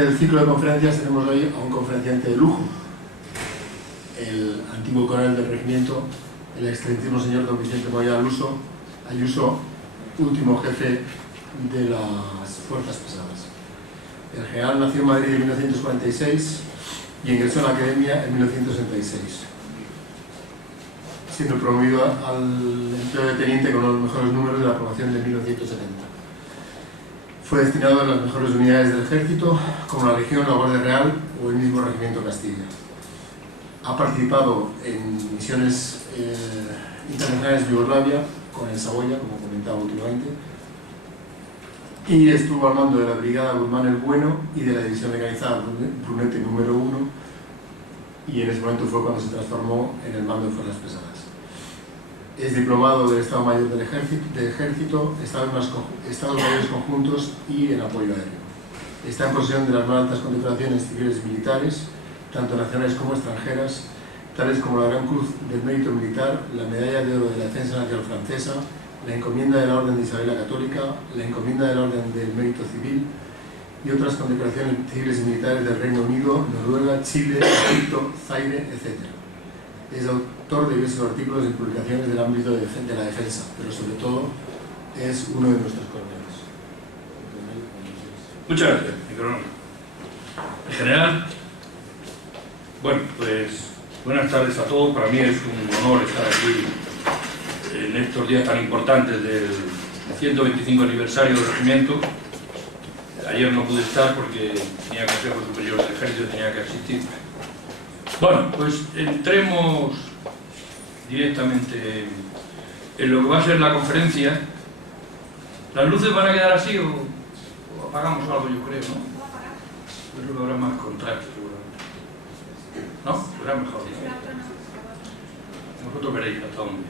del ciclo de conferencias tenemos hoy a un conferenciante de lujo, el antiguo coronel del regimiento, el excelentísimo señor don Vicente Moya Ayuso, último jefe de las fuerzas pesadas. El general nació en Madrid en 1946 y ingresó en la academia en 1966, siendo promovido al empleo de teniente con los mejores números de la promoción de 1970. Fue destinado a las mejores unidades del ejército, como la Legión, la Guardia Real o el mismo Regimiento Castilla. Ha participado en misiones internacionales de Yugoslavia, con el Saboya, como comentaba últimamente, y estuvo al mando de la Brigada Guzmán el Bueno y de la División Mecanizada Brunete número 1, y en ese momento fue cuando se transformó en el mando de Fuerzas Pesadas. Es diplomado del Estado Mayor del Ejército, Estados Mayores Conjuntos y en apoyo aéreo. Está en posesión de las más altas condecoraciones civiles y militares, tanto nacionales como extranjeras, tales como la Gran Cruz del Mérito Militar, la Medalla de Oro de la Defensa Nacional Francesa, la Encomienda de la Orden de Isabel la Católica, la Encomienda de la Orden del Mérito Civil y otras condecoraciones civiles y militares del Reino Unido, Noruega, Chile, Egipto, Zaire, etc. Es autor de diversos artículos y publicaciones del ámbito de la defensa, pero sobre todo es uno de nuestros coroneles. Muchas gracias, mi coronel. En general, bueno, pues buenas tardes a todos. Para mí es un honor estar aquí en estos días tan importantes del 125 aniversario del regimiento. Ayer no pude estar porque tenía Consejo Superior del Ejército y tenía que asistir. Bueno, pues entremos directamente en lo que va a ser la conferencia. ¿Las luces van a quedar así o apagamos algo, yo creo, no? Yo creo que habrá más contraste, seguramente. ¿No? Será mejor. Vosotros veréis hasta dónde.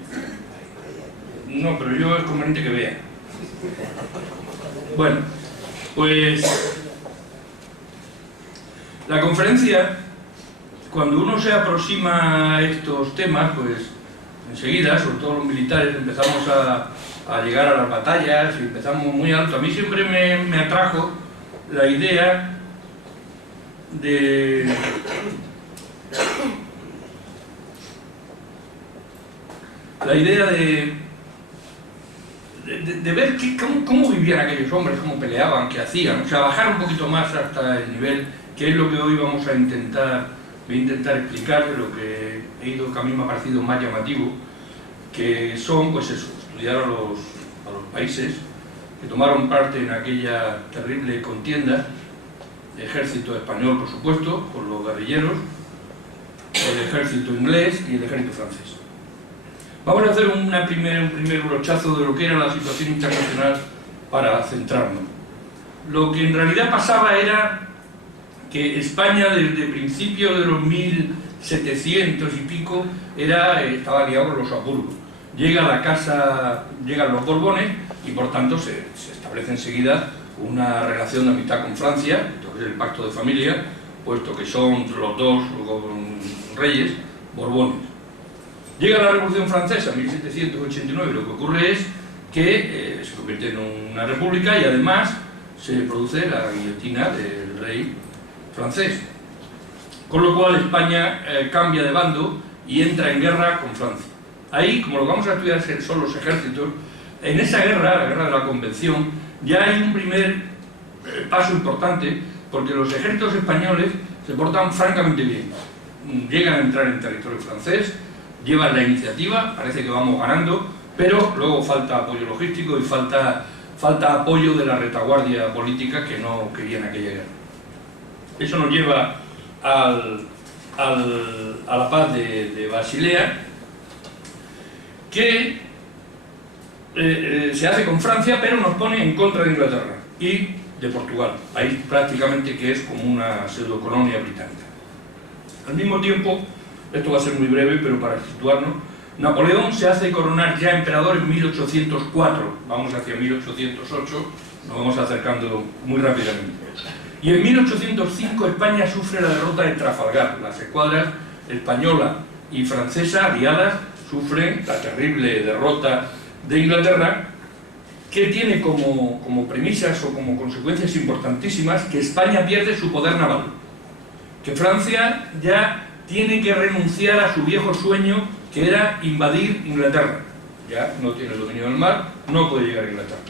No, pero yo es conveniente que vea. Bueno, pues la conferencia, cuando uno se aproxima a estos temas, pues enseguida, sobre todo los militares, empezamos a llegar a las batallas y empezamos muy alto. A mí siempre me atrajo la idea de ver cómo vivían aquellos hombres, cómo peleaban, qué hacían, o sea, bajar un poquito más hasta el nivel, que es lo que hoy vamos a intentar explicar, de lo que a mí me ha parecido más llamativo, que son, pues eso, estudiar a los países que tomaron parte en aquella terrible contienda, el ejército español, por supuesto, con los guerrilleros, el ejército inglés y el ejército francés. Vamos a hacer un primer brochazo de lo que era la situación internacional para centrarnos. Lo que en realidad pasaba era que España, desde principios de los 1700 y pico, estaba liado con los Habsburgos. Llegan los Borbones y por tanto se establece enseguida una relación de amistad con Francia, esto que es el pacto de familia, puesto que son los dos reyes Borbones. Llega la Revolución Francesa en 1789, lo que ocurre es que se convierte en una república y además se produce la guillotina del rey francés. Con lo cual España cambia de bando y entra en guerra con Francia. Ahí, como lo que vamos a estudiar son los ejércitos, en esa guerra, la guerra de la Convención, ya hay un primer paso importante, porque los ejércitos españoles se portan francamente bien. Llegan a entrar en territorio francés, llevan la iniciativa, parece que vamos ganando, pero luego falta apoyo logístico y falta apoyo de la retaguardia política que no querían aquella guerra. Eso nos lleva a la paz de Basilea, que se hace con Francia, pero nos pone en contra de Inglaterra y de Portugal, país prácticamente que es como una pseudocolonia británica. Al mismo tiempo, esto va a ser muy breve, pero para situarnos, Napoleón se hace coronar ya emperador en 1804, vamos hacia 1808, nos vamos acercando muy rápidamente. Y en 1805 España sufre la derrota de Trafalgar. Las escuadras española y francesa aliadas sufren la terrible derrota de Inglaterra, que tiene como premisas o como consecuencias importantísimas que España pierde su poder naval, que Francia ya tiene que renunciar a su viejo sueño, que era invadir Inglaterra. Ya no tiene el dominio del mar, no puede llegar a Inglaterra.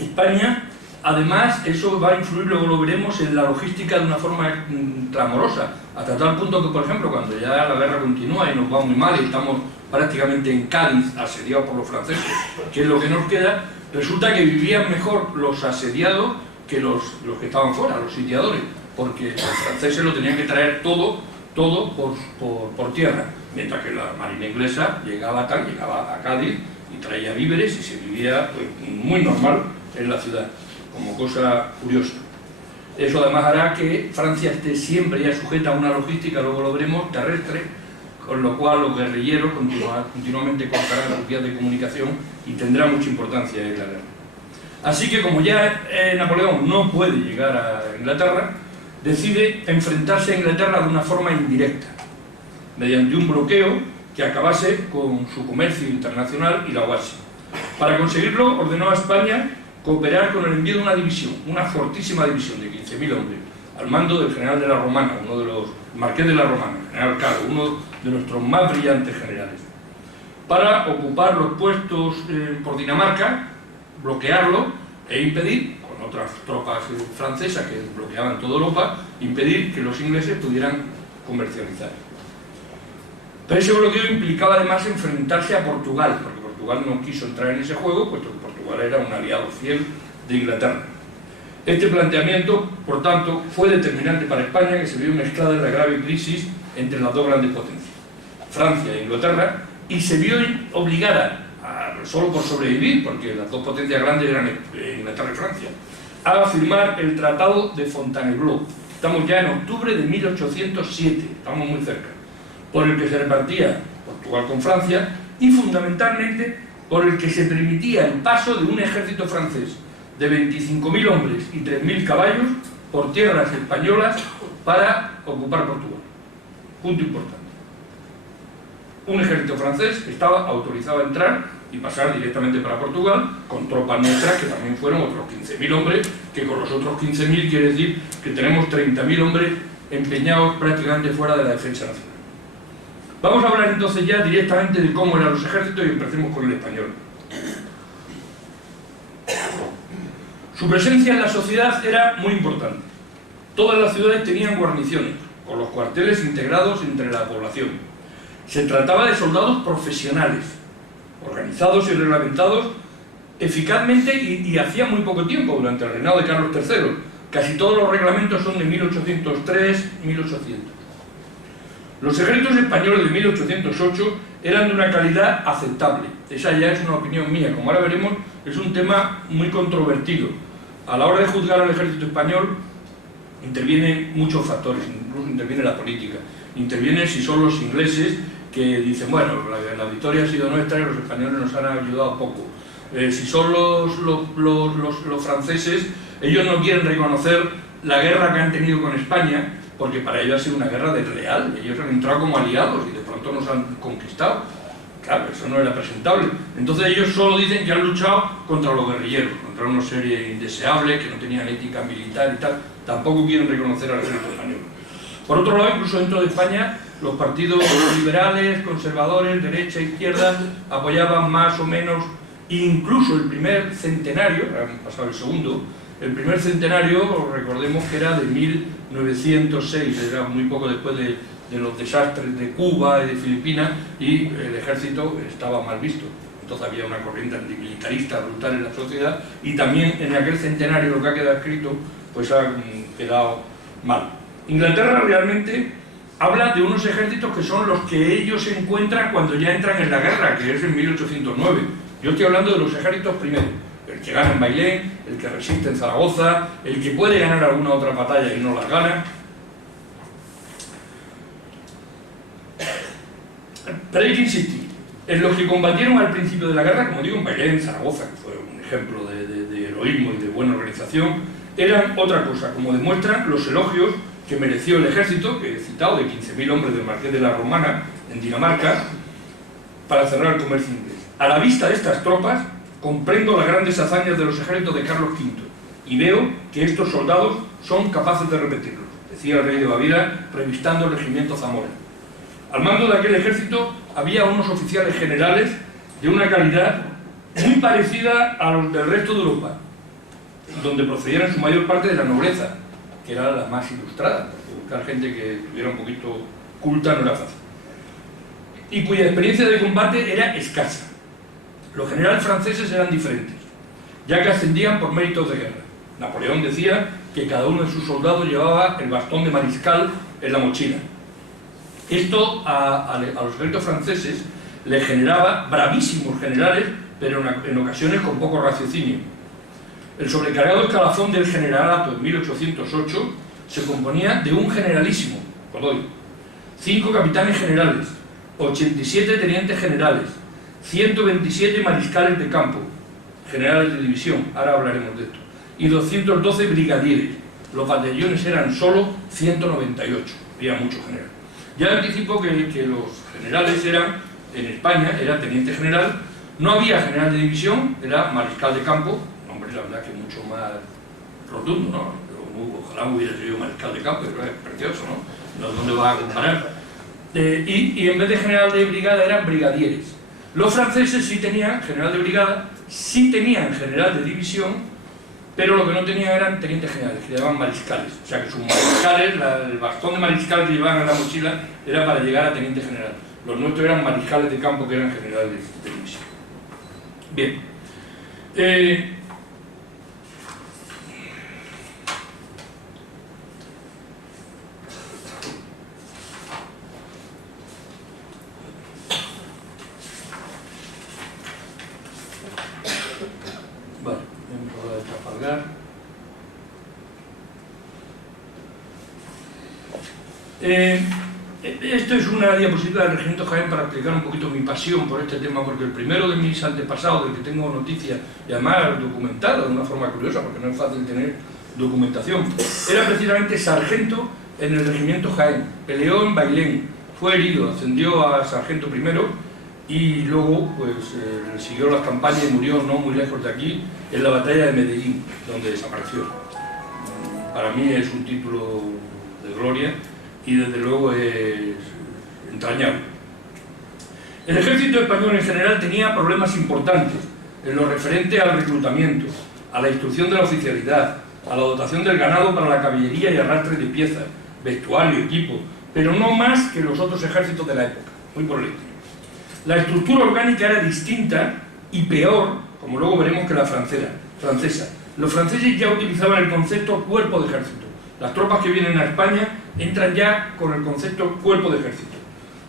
España, además, eso va a influir, luego lo veremos, en la logística de una forma clamorosa, hasta tal punto que, por ejemplo, cuando ya la guerra continúa y nos va muy mal y estamos prácticamente en Cádiz, asediados por los franceses, que es lo que nos queda, resulta que vivían mejor los asediados que los que estaban fuera, los sitiadores, porque los franceses lo tenían que traer todo por tierra, mientras que la marina inglesa llegaba a Cádiz y traía víveres y se vivía pues, muy normal en la ciudad, como cosa curiosa. Eso además hará que Francia esté siempre ya sujeta a una logística, luego lo veremos, terrestre, con lo cual los guerrilleros continuamente cortarán las vías de comunicación y tendrá mucha importancia en la guerra. Así que como ya Napoleón no puede llegar a Inglaterra, decide enfrentarse a Inglaterra de una forma indirecta, mediante un bloqueo que acabase con su comercio internacional y la Oasis. Para conseguirlo, ordenó a España cooperar con el envío de una división, una fortísima división de 15.000 hombres, al mando del general de la Romana, uno de los marqués de la Romana, general Caro, uno de nuestros más brillantes generales, para ocupar los puestos por Dinamarca, bloquearlo e impedir, con otras tropas francesas que bloqueaban toda Europa, impedir que los ingleses pudieran comercializar. Pero ese bloqueo implicaba además enfrentarse a Portugal, porque Portugal no quiso entrar en ese juego, puesto que Portugal era un aliado fiel de Inglaterra. Este planteamiento, por tanto, fue determinante para España, que se vio mezclada en la grave crisis entre las dos grandes potencias, Francia e Inglaterra, y se vio obligada, solo por sobrevivir, porque las dos potencias grandes eran Inglaterra y Francia, a firmar el Tratado de Fontainebleau. Estamos ya en octubre de 1807, estamos muy cerca, por el que se repartía Portugal con Francia y fundamentalmente por el que se permitía el paso de un ejército francés de 25.000 hombres y 3.000 caballos por tierras españolas para ocupar Portugal. Punto importante. Un ejército francés estaba autorizado a entrar y pasar directamente para Portugal con tropas nuestras, que también fueron otros 15.000 hombres, que con los otros 15.000 quiere decir que tenemos 30.000 hombres empeñados prácticamente fuera de la defensa nacional. Vamos a hablar entonces ya directamente de cómo eran los ejércitos y empecemos con el español. Su presencia en la sociedad era muy importante. Todas las ciudades tenían guarniciones, con los cuarteles integrados entre la población. Se trataba de soldados profesionales, organizados y reglamentados eficazmente y hacía muy poco tiempo, durante el reinado de Carlos III. Casi todos los reglamentos son de 1803-1800. Los ejércitos españoles de 1808 eran de una calidad aceptable. Esa ya es una opinión mía. Como ahora veremos, es un tema muy controvertido. A la hora de juzgar al ejército español intervienen muchos factores, incluso interviene la política. Interviene si son los ingleses que dicen, bueno, la victoria ha sido nuestra y los españoles nos han ayudado poco. Si son los franceses, ellos no quieren reconocer la guerra que han tenido con España, porque para ellos ha sido una guerra desleal. Ellos han entrado como aliados y de pronto nos han conquistado. Claro, eso no era presentable. Entonces ellos solo dicen que han luchado contra los guerrilleros, contra una serie indeseable, que no tenían ética militar y tal. Tampoco quieren reconocer al ejército español. Por otro lado, incluso dentro de España, los partidos liberales, conservadores, derecha e izquierda, apoyaban más o menos, incluso el primer centenario, han pasado el segundo, el primer centenario, recordemos que era de 1906, era muy poco después de los desastres de Cuba y de Filipinas, y el ejército estaba mal visto. Entonces había una corriente antimilitarista brutal en la sociedad, y también en aquel centenario lo que ha quedado escrito, pues ha quedado mal. Inglaterra realmente habla de unos ejércitos que son los que ellos encuentran cuando ya entran en la guerra, que es en 1809. Yo estoy hablando de los ejércitos primeros. El que gana en Bailén, el que resiste en Zaragoza, el que puede ganar alguna otra batalla y no las gana. Pero hay que insistir, en los que combatieron al principio de la guerra, como digo, en Bailén, Zaragoza, que fue un ejemplo de heroísmo y de buena organización, eran otra cosa, como demuestran los elogios que mereció el ejército, que he citado, de 15.000 hombres del marqués de la Romana, en Dinamarca, para cerrar el comercio inglés. A la vista de estas tropas, comprendo las grandes hazañas de los ejércitos de Carlos V y veo que estos soldados son capaces de repetirlo, decía el rey de Baviera, revistando el regimiento Zamora. Al mando de aquel ejército había unos oficiales generales de una calidad muy parecida a los del resto de Europa, donde procedían en su mayor parte de la nobleza, que era la más ilustrada, porque buscar gente que estuviera un poquito culta no era fácil, y cuya experiencia de combate era escasa. Los generales franceses eran diferentes, ya que ascendían por méritos de guerra. Napoleón decía que cada uno de sus soldados llevaba el bastón de mariscal en la mochila. Esto a los ejércitos franceses les generaba bravísimos generales, pero en ocasiones con poco raciocinio. El sobrecargado escalafón del generalato en 1808 se componía de un generalísimo, Godoy, 5 capitanes generales, 87 tenientes generales, 127 mariscales de campo, generales de división, ahora hablaremos de esto, y 212 brigadieres. Los batallones eran solo 198, había muchos generales. Ya anticipo que los generales eran, en España, era teniente general, no había general de división, era mariscal de campo, nombre la verdad que mucho más rotundo, ¿no? Pero, ojalá hubiera sido mariscal de campo, pero es precioso, ¿no? ¿Dónde vas a comparar? Y en vez de general de brigada eran brigadieres. Los franceses sí tenían general de brigada, sí tenían general de división, pero lo que no tenían eran tenientes generales, que llamaban mariscales. O sea que sus mariscales, el bastón de mariscal que llevaban en la mochila era para llegar a teniente general. Los nuestros eran mariscales de campo, que eran generales de división. Bien. Vale, vamos a hablar de Trafalgar. Esto es una diapositiva del Regimiento Jaén para explicar un poquito mi pasión por este tema, porque el primero de mis antepasados, del que tengo noticia, y además documentado de una forma curiosa, porque no es fácil tener documentación, era precisamente sargento en el Regimiento Jaén, peleó en Bailén, fue herido, ascendió a sargento primero y luego pues siguió las campañas y murió no muy lejos de aquí, en la batalla de Medellín, donde desapareció. Para mí es un título de gloria y desde luego es entrañable. El ejército español en general tenía problemas importantes en lo referente al reclutamiento, a la instrucción de la oficialidad, a la dotación del ganado para la caballería y arrastre de piezas, vestuario, equipo, pero no más que los otros ejércitos de la época, muy por el estilo. La estructura orgánica era distinta y peor, como luego veremos, que la francesa. Los franceses ya utilizaban el concepto cuerpo de ejército. Las tropas que vienen a España entran ya con el concepto cuerpo de ejército.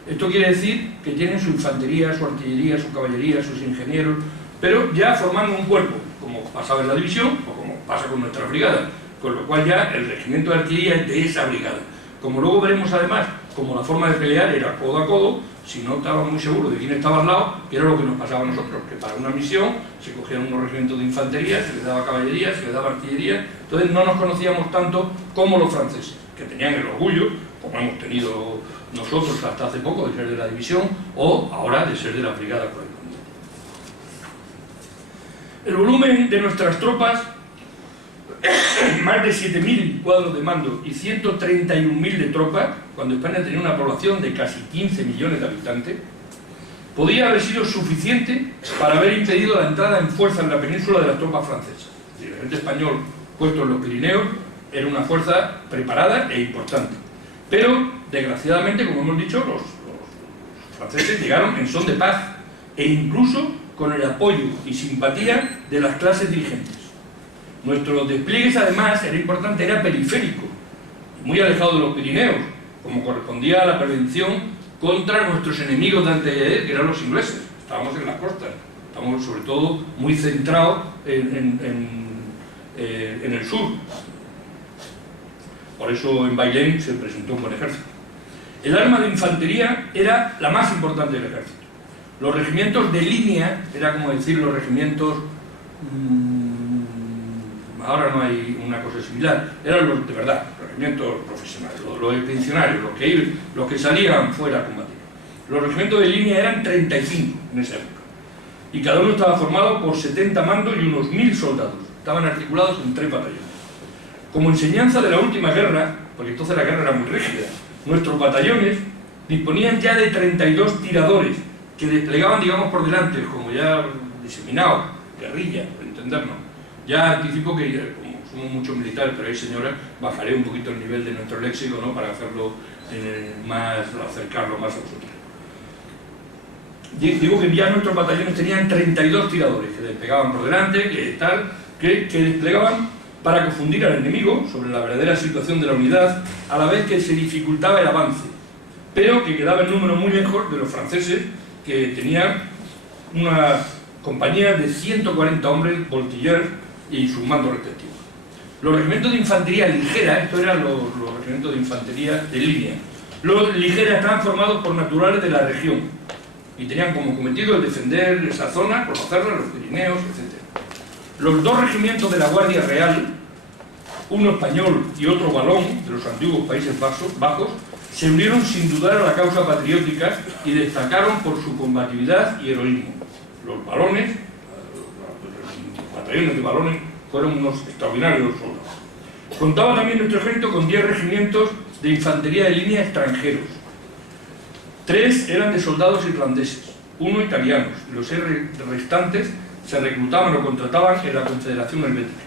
Esto quiere decir que tienen su infantería, su artillería, su caballería, sus ingenieros, pero ya formando un cuerpo, como pasaba en la división o como pasa con nuestra brigada, con lo cual ya el regimiento de artillería es de esa brigada. Como luego veremos además, como la forma de pelear era codo a codo, si no estaba muy seguro de quién estaba al lado, que era lo que nos pasaba a nosotros, que para una misión se cogían unos regimientos de infantería, se les daba caballería, se les daba artillería, entonces no nos conocíamos tanto como los franceses, que tenían el orgullo, como hemos tenido nosotros hasta hace poco, de ser de la división, o ahora de ser de la brigada correspondiente. El volumen de nuestras tropas, más de 7.000 cuadros de mando y 131.000 de tropas, cuando España tenía una población de casi 15 millones de habitantes, podría haber sido suficiente para haber impedido la entrada en fuerza en la península de las tropas francesas. El ejército español puesto en los Pirineos era una fuerza preparada e importante. Pero, desgraciadamente, como hemos dicho, los franceses llegaron en son de paz e incluso con el apoyo y simpatía de las clases dirigentes. Nuestro despliegue, además, era importante, era periférico, muy alejado de los Pirineos, como correspondía a la prevención contra nuestros enemigos de anteayer, que eran los ingleses. Estábamos en las costas, estábamos sobre todo muy centrados en el sur. Por eso en Bailén se presentó un buen ejército. El arma de infantería era la más importante del ejército. Los regimientos de línea, era como decir los regimientos... ahora no hay una cosa similar, eran los de verdad, los regimientos profesionales, los expedicionarios, los que salían fuera a combatir. Los regimientos de línea eran 35 en esa época. y cada uno estaba formado por 70 mandos y unos 1000 soldados. Estaban articulados en 3 batallones. Como enseñanza de la última guerra, porque entonces la guerra era muy rígida, nuestros batallones disponían ya de 32 tiradores que desplegaban, digamos, por delante, como ya diseminados, guerrilla, por entendernos. Ya anticipo que, como somos muchos militares, pero hay señoras, bajaré un poquito el nivel de nuestro léxico, ¿no?, para hacerlo acercarlo más a vosotros. Digo que ya nuestros batallones tenían 32 tiradores que despegaban por delante, que desplegaban para confundir al enemigo sobre la verdadera situación de la unidad, a la vez que se dificultaba el avance, pero que quedaba en número muy lejos de los franceses, que tenían una compañía de 140 hombres, Voltillers y sus mandos respectivos. Los regimientos de infantería ligera, estos eran los regimientos de infantería de línea, los ligeras estaban formados por naturales de la región y tenían como cometido el defender esa zona, conocerla, los Pirineos, etc. Los 2 regimientos de la Guardia Real, uno español y otro valón, de los antiguos Países Bajos, se unieron sin dudar a la causa patriótica y destacaron por su combatividad y heroísmo. Los balones, los batallones de balones, fueron unos extraordinarios soldados. Contaba también nuestro ejército con 10 regimientos de infantería de línea extranjeros. 3 eran de soldados irlandeses, 1 italianos, y los restantes se reclutaban o contrataban en la Confederación Helvética.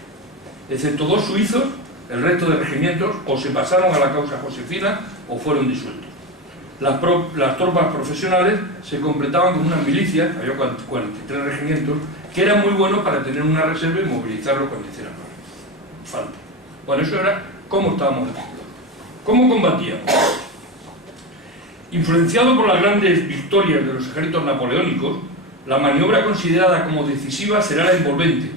Excepto 2 suizos, el resto de regimientos o se pasaron a la causa josefina o fueron disueltos. Las tropas profesionales se completaban con unas milicias, había 43 regimientos, que eran muy buenos para tener una reserva y movilizarlos cuando hicieran falta. Bueno, eso era cómo estábamos articulados. ¿Cómo combatíamos? Influenciado por las grandes victorias de los ejércitos napoleónicos, la maniobra considerada como decisiva será la envolvente,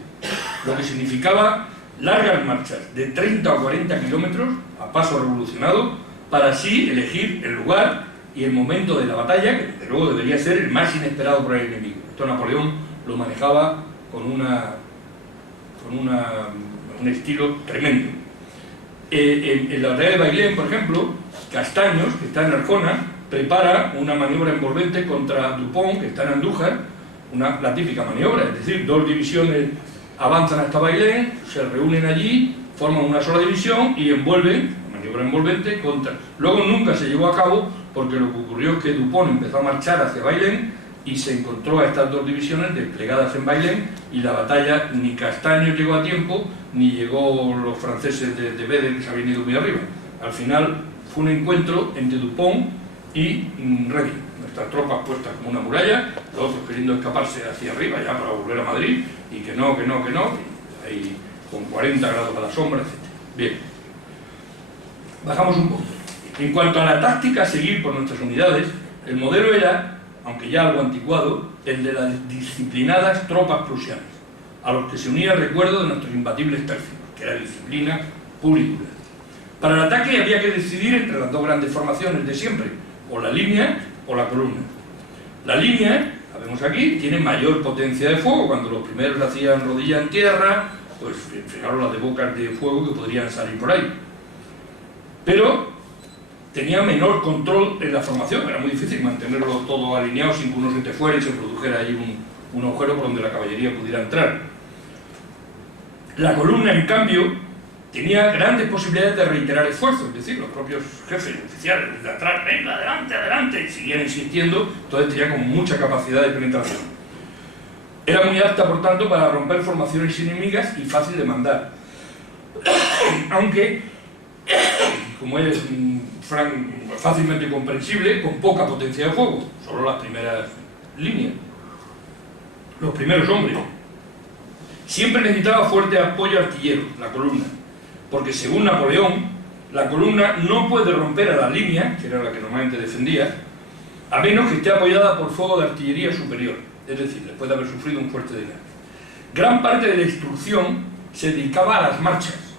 lo que significaba largas marchas de 30 o 40 kilómetros a paso revolucionado para así elegir el lugar y el momento de la batalla, que desde luego debería ser el más inesperado por el enemigo. Esto Napoleón lo manejaba con un estilo tremendo. En la batalla de Bailén, por ejemplo, Castaños, que está en Arjona, prepara una maniobra envolvente contra Dupont, que está en Andújar, la típica maniobra, es decir, 2 divisiones avanzan hasta Bailén, se reúnen allí, forman una sola división y envuelven, maniobra envolvente, contra... Luego nunca se llevó a cabo porque lo que ocurrió es que Dupont empezó a marchar hacia Bailén y se encontró a estas 2 divisiones desplegadas en Bailén y la batalla, ni Castaño llegó a tiempo, ni llegó los franceses de Beder, que se habían ido muy arriba. Al final fue un encuentro entre Dupont y Reding, nuestras tropas puestas como una muralla, los otros queriendo escaparse hacia arriba ya para volver a Madrid, y que no, ahí con 40 grados a la sombra, etc. Bien, bajamos un poco. En cuanto a la táctica a seguir por nuestras unidades, el modelo era, aunque ya algo anticuado, el de las disciplinadas tropas prusianas, a los que se unía el recuerdo de nuestros imbatibles tercios, que era disciplina pura y dura. Para el ataque había que decidir entre las 2 grandes formaciones de siempre, o la línea o la columna. La línea, la vemos aquí, tiene mayor potencia de fuego. Cuando los primeros hacían rodilla en tierra, pues fijaros las de bocas de fuego que podrían salir por ahí. Pero tenía menor control en la formación, era muy difícil mantenerlo todo alineado sin que uno se te fuera y se produjera ahí un agujero por donde la caballería pudiera entrar. La columna, en cambio, tenía grandes posibilidades de reiterar esfuerzos, es decir, los propios jefes oficiales desde atrás, venga, adelante, adelante, y seguían insistiendo, entonces tenía como mucha capacidad de penetración. Era muy apta, por tanto, para romper formaciones enemigas y fácil de mandar. Aunque, como es fácilmente comprensible, con poca potencia de fuego, solo las primeras líneas, los primeros hombres. Siempre necesitaba fuerte apoyo artillero, la columna, porque según Napoleón, la columna no puede romper a la línea, que era la que normalmente defendía, a menos que esté apoyada por fuego de artillería superior, es decir, después de haber sufrido un fuerte desgaste. Gran parte de la instrucción se dedicaba a las marchas,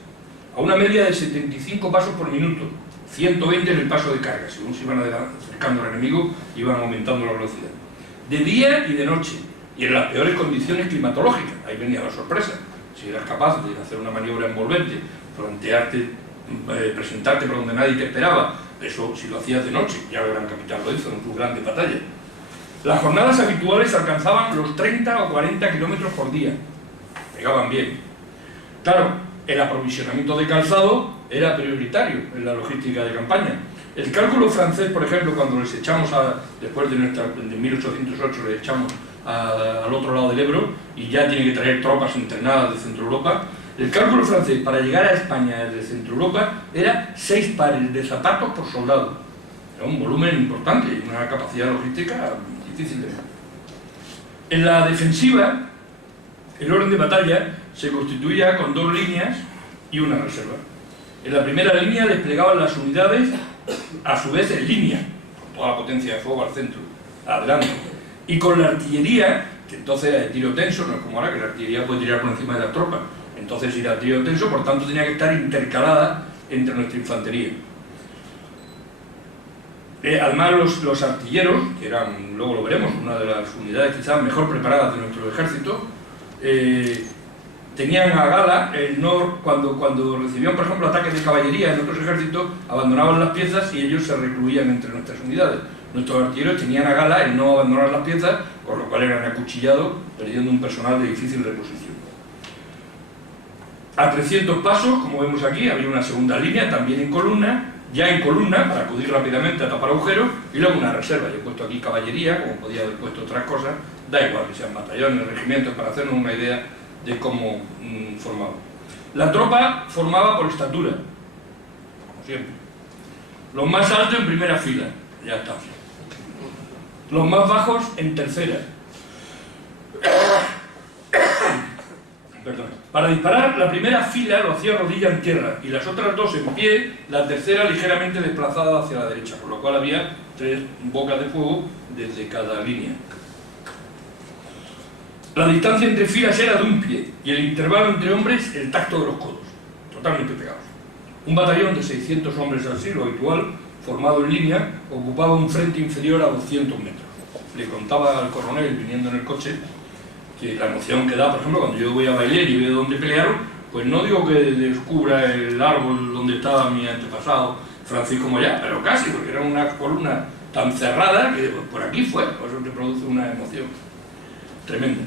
a una media de 75 pasos por minuto, 120 en el paso de carga. Según se iban acercando al enemigo, iban aumentando la velocidad. De día y de noche, y en las peores condiciones climatológicas. Ahí venía la sorpresa. Si eras capaz de hacer una maniobra envolvente, presentarte por donde nadie te esperaba, eso si lo hacías de noche, ya el gran capitán lo hizo en sus grandes batallas. Las jornadas habituales alcanzaban los 30 o 40 kilómetros por día. Pegaban bien. Claro, el aprovisionamiento de calzado era prioritario en la logística de campaña. El cálculo francés, por ejemplo, cuando les echamos, después de 1808, les echamos al otro lado del Ebro y ya tiene que traer tropas entrenadas de Centro Europa, el cálculo francés para llegar a España desde Centro Europa era 6 pares de zapatos por soldado. Era un volumen importante y una capacidad logística difícil de ver. En la defensiva, el orden de batalla se constituía con 2 líneas y una reserva. En la primera línea desplegaban las unidades, a su vez en línea, con toda la potencia de fuego al centro, adelante. Y con la artillería, que entonces era de tiro tenso, no es como ahora que la artillería puede tirar por encima de las tropas. Entonces era tiro tenso, por tanto tenía que estar intercalada entre nuestra infantería. Además los artilleros, que eran, luego lo veremos, una de las unidades quizás mejor preparadas de nuestro ejército, tenían a gala, cuando recibían por ejemplo ataques de caballería en otros ejércitos, abandonaban las piezas y ellos se recluían entre nuestras unidades. Nuestros artilleros tenían a gala el no abandonar las piezas, con lo cual eran acuchillados, perdiendo un personal de difícil reposición. A 300 pasos, como vemos aquí, había una segunda línea, también en columna, para acudir rápidamente a tapar agujeros, y luego una reserva. Yo he puesto aquí caballería, como podía haber puesto otras cosas, da igual que sean batallones, regimientos, para hacernos una idea de cómo formaba. La tropa formaba por estatura, como siempre. Los más altos en primera fila, ya está. Los más bajos en tercera. Perdón. Para disparar, la primera fila lo hacía rodilla en tierra y las otras 2 en pie, la tercera ligeramente desplazada hacia la derecha, por lo cual había 3 bocas de fuego desde cada línea. La distancia entre filas era de 1 pie y el intervalo entre hombres el tacto de los codos, totalmente pegados. Un batallón de 600 hombres así, lo habitual, formado en línea, ocupaba un frente inferior a 200 metros. Le contaba al coronel, viniendo en el coche, que la emoción que da, por ejemplo, cuando yo voy a Bailén y veo dónde pelearon, pues no digo que descubra el árbol donde estaba mi antepasado Francisco Moyá, pero casi, porque era una columna tan cerrada que pues, por aquí fue, por eso te produce una emoción tremenda.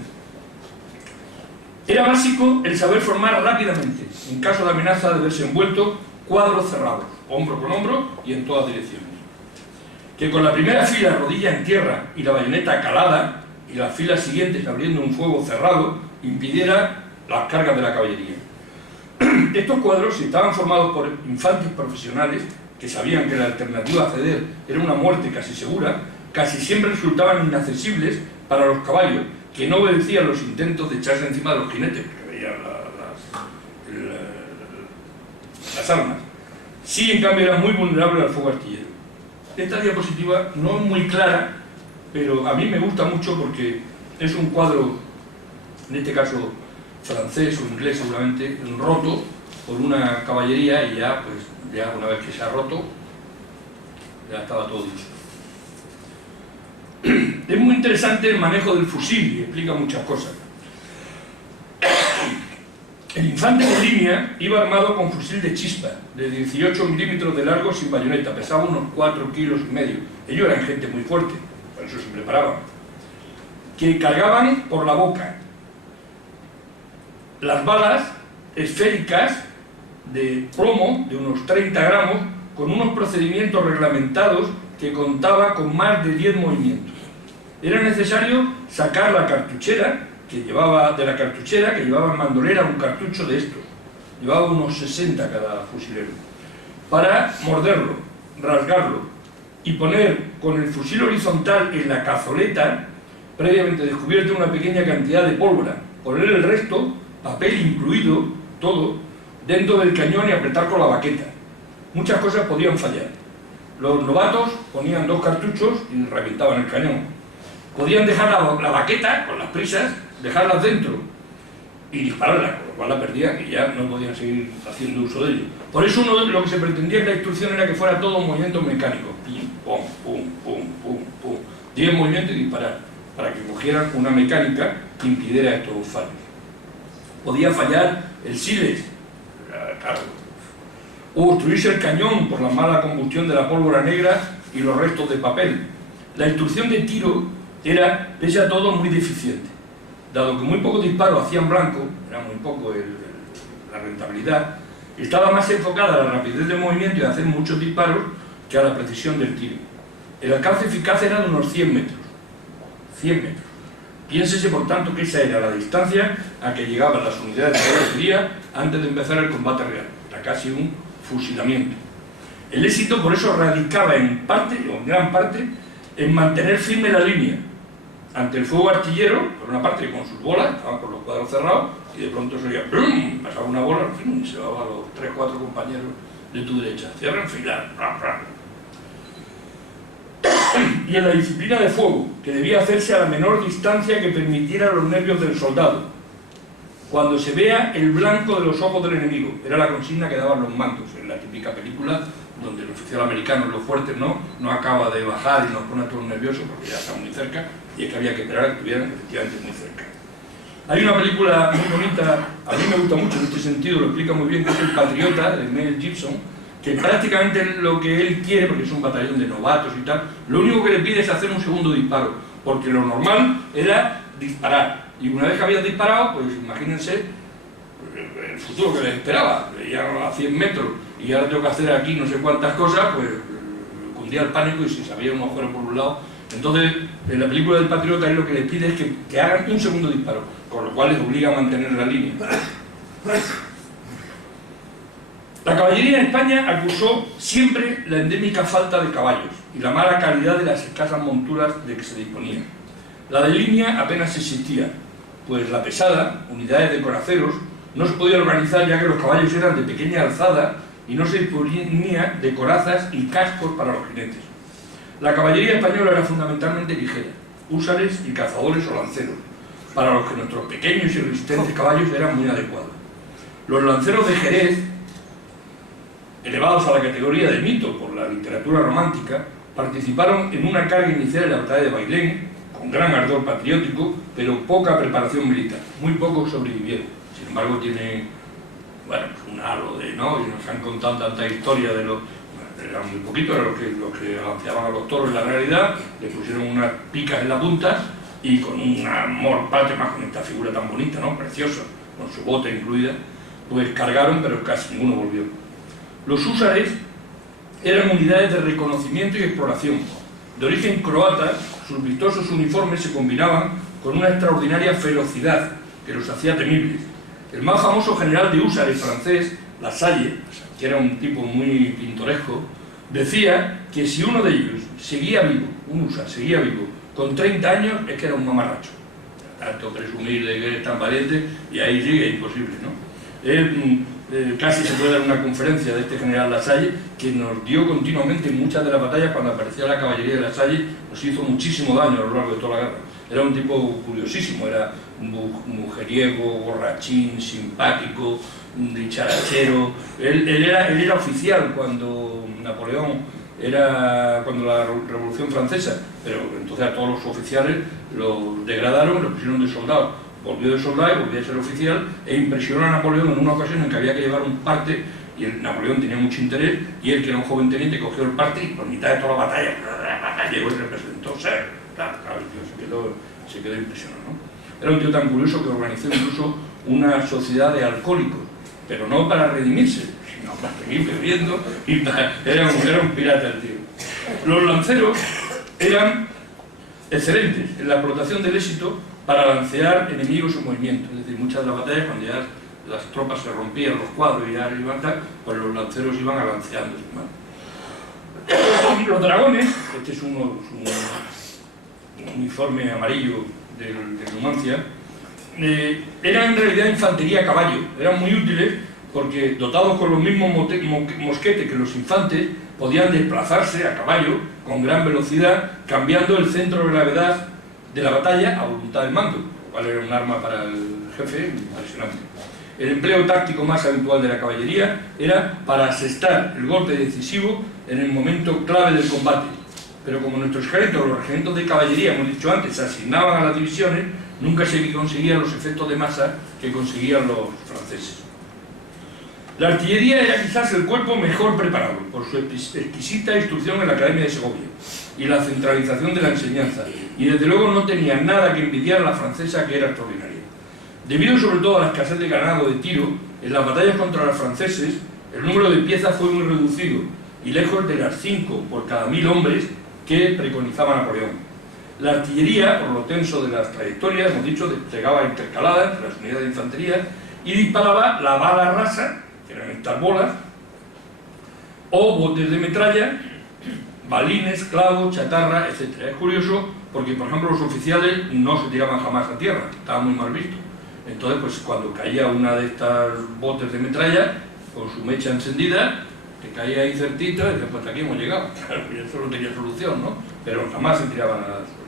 Era básico el saber formar rápidamente, en caso de amenaza de verse envuelto, cuadros cerrados, hombro con hombro y en todas direcciones. Que con la primera fila rodilla en tierra y la bayoneta calada, y las filas siguientes abriendo un fuego cerrado, impidiera las cargas de la caballería. Estos cuadros, si estaban formados por infantes profesionales, que sabían que la alternativa a ceder era una muerte casi segura, casi siempre resultaban inaccesibles para los caballos, que no obedecían los intentos de echarse encima de los jinetes, porque veían las armas. Sí, en cambio, eran muy vulnerables al fuego artillero. Esta diapositiva no es muy clara, pero a mí me gusta mucho porque es un cuadro, en este caso francés o inglés seguramente, roto por una caballería y ya, pues, ya una vez que se ha roto, ya estaba todo dicho. Es muy interesante el manejo del fusil y explica muchas cosas. El infante de línea iba armado con fusil de chispa, de 18 milímetros de largo sin bayoneta, pesaba unos 4,5 kilos. Ellos eran gente muy fuerte, por eso se preparaban. Que cargaban por la boca. Las balas esféricas de plomo, de unos 30 gramos, con unos procedimientos reglamentados que contaba con más de 10 movimientos. Era necesario sacar la cartuchera, que llevaba en mandolera un cartucho de estos. Llevaba unos 60 cada fusilero. Para morderlo, rasgarlo y poner con el fusil horizontal en la cazoleta, previamente descubierta una pequeña cantidad de pólvora, poner el resto, papel incluido, todo, dentro del cañón y apretar con la baqueta. Muchas cosas podían fallar. Los novatos ponían 2 cartuchos y reventaban el cañón. Podían dejar la baqueta, con las prisas, dejarlas dentro y dispararla, con lo cual la perdían y ya no podían seguir haciendo uso de ello. Por eso lo que se pretendía en la instrucción era que fuera todo movimientos mecánicos. Pim, pum, pum, pum, pum, pum. 10 movimientos y disparar, para que cogieran una mecánica que impidiera estos fallos. Podía fallar el siles, claro, o obstruirse el cañón por la mala combustión de la pólvora negra y los restos de papel. La instrucción de tiro era, pese a todo, muy deficiente. Dado que muy pocos disparos hacían blanco, era muy poco la rentabilidad, estaba más enfocada a la rapidez de movimiento y a hacer muchos disparos que a la precisión del tiro. El alcance eficaz era de unos 100 metros. 100 metros. Piénsese, por tanto, que esa era la distancia a que llegaban las unidades de caballería antes de empezar el combate real. Era casi un fusilamiento. El éxito, por eso, radicaba en parte, o en gran parte, en mantener firme la línea ante el fuego artillero, por una parte con sus bolas, estaban con los cuadros cerrados, y de pronto se oía ¡pum! Pasaba una bola, y se daba a los 3 o 4 compañeros de tu derecha. Cierran fila, ¡pram, pram! Y en la disciplina de fuego, que debía hacerse a la menor distancia que permitiera los nervios del soldado. Cuando se vea el blanco de los ojos del enemigo, era la consigna que daban los mandos en la típica película donde el oficial americano, los fuertes, no acaba de bajar y nos pone a todos nerviosos porque ya está muy cerca, y es que había que esperar a que estuvieran efectivamente muy cerca. Hay una película muy bonita, a mí me gusta mucho en este sentido, lo explica muy bien, que es El Patriota, de Mel Gibson, que prácticamente lo que él quiere, porque es un batallón de novatos y tal, lo único que le pide es hacer un segundo disparo, porque lo normal era disparar, y una vez que habían disparado, pues imagínense el futuro que les esperaba, ya a 100 metros, y ahora tengo que hacer aquí no sé cuántas cosas, pues cundía el pánico y si se había un agujero por un lado. Entonces, en la película del Patriota él lo que les pide es que hagan un segundo disparo, con lo cual les obliga a mantener la línea. La caballería en España acusó siempre la endémica falta de caballos y la mala calidad de las escasas monturas de que se disponían. La de línea apenas existía, pues la pesada, unidades de coraceros, no se podía organizar ya que los caballos eran de pequeña alzada y no se disponía de corazas y cascos para los jinetes. La caballería española era fundamentalmente ligera, húsares y cazadores o lanceros, para los que nuestros pequeños y resistentes caballos eran muy adecuados. Los lanceros de Jerez, elevados a la categoría de mito por la literatura romántica, participaron en una carga inicial en la batalla de Bailén, con gran ardor patriótico, pero poca preparación militar. Muy pocos sobrevivieron. Sin embargo, tiene, bueno, un halo de, ¿no? Y nos han contado tanta historia de los... eran muy poquitos, eran los que lanceaban a los toros en la realidad, le pusieron unas picas en la punta y con un amor patrio, más con esta figura tan bonita, ¿no? Preciosa, con su bota incluida, pues cargaron, pero casi ninguno volvió. Los húsares eran unidades de reconocimiento y exploración. De origen croata, sus vistosos uniformes se combinaban con una extraordinaria ferocidad que los hacía temibles. El más famoso general de húsares francés, Lasalle, que era un tipo muy pintoresco, decía que si uno de ellos seguía vivo, un húsar seguía vivo, con 30 años, es que era un mamarracho. Tanto presumir de que eres tan valiente, y ahí sigue imposible, ¿no? Casi se puede dar una conferencia de este general Lasalle, que nos dio continuamente en muchas de las batallas, cuando aparecía la caballería de Lasalle, nos hizo muchísimo daño a lo largo de toda la guerra. Era un tipo curiosísimo, era mujeriego, borrachín, simpático, dicharachero. Él era oficial cuando Napoleón cuando la Revolución Francesa, pero entonces a todos los oficiales los degradaron y los pusieron de soldados. Volvió de soldado y volvió a ser oficial e impresionó a Napoleón en una ocasión en que había que llevar un parte y Napoleón tenía mucho interés y él, que era un joven teniente, cogió el parte y por mitad de toda la batalla llegó y representó ser. Claro, se quedó impresionado, ¿no? Era un tío tan curioso que organizó incluso una sociedad de alcohólicos, pero no para redimirse, sino para seguir bebiendo y era un pirata el tío. Los lanceros eran excelentes en la explotación del éxito para lancear enemigos en movimiento. Es decir, muchas de las batallas, cuando ya las tropas se rompían los cuadros y ya iban tal, pues los lanceros iban alanceando. Los dragones, este es un uniforme amarillo de Numancia, eran en realidad infantería a caballo. Eran muy útiles porque, dotados con los mismos mosquetes que los infantes, podían desplazarse a caballo con gran velocidad, cambiando el centro de gravedad de la batalla a voluntad del mando, lo cual era un arma para el jefe impresionante. El empleo táctico más habitual de la caballería era para asestar el golpe decisivo en el momento clave del combate. Pero como nuestros ejércitos, los regimientos de caballería, hemos dicho antes, se asignaban a las divisiones, nunca se conseguían los efectos de masa que conseguían los franceses. La artillería era quizás el cuerpo mejor preparado, por su exquisita instrucción en la Academia de Segovia y la centralización de la enseñanza, y desde luego no tenía nada que envidiar a la francesa, que era extraordinaria. Debido sobre todo a la escasez de ganado de tiro, en las batallas contra los franceses el número de piezas fue muy reducido y lejos de las 5 por cada 1000 hombres que preconizaba Napoleón. La artillería, por lo tenso de las trayectorias, hemos dicho, desplegaba intercalada entre las unidades de infantería y disparaba la bala rasa, que eran estas bolas, o botes de metralla, balines, clavos, chatarra, etc. Es curioso porque, por ejemplo, los oficiales no se tiraban jamás a tierra, estaba muy mal visto. Entonces, pues cuando caía una de estas botes de metralla, con su mecha encendida, que caía ahí certito, y después aquí hemos llegado. Claro, eso no tenía solución, ¿no? Pero jamás se tiraban a suelo.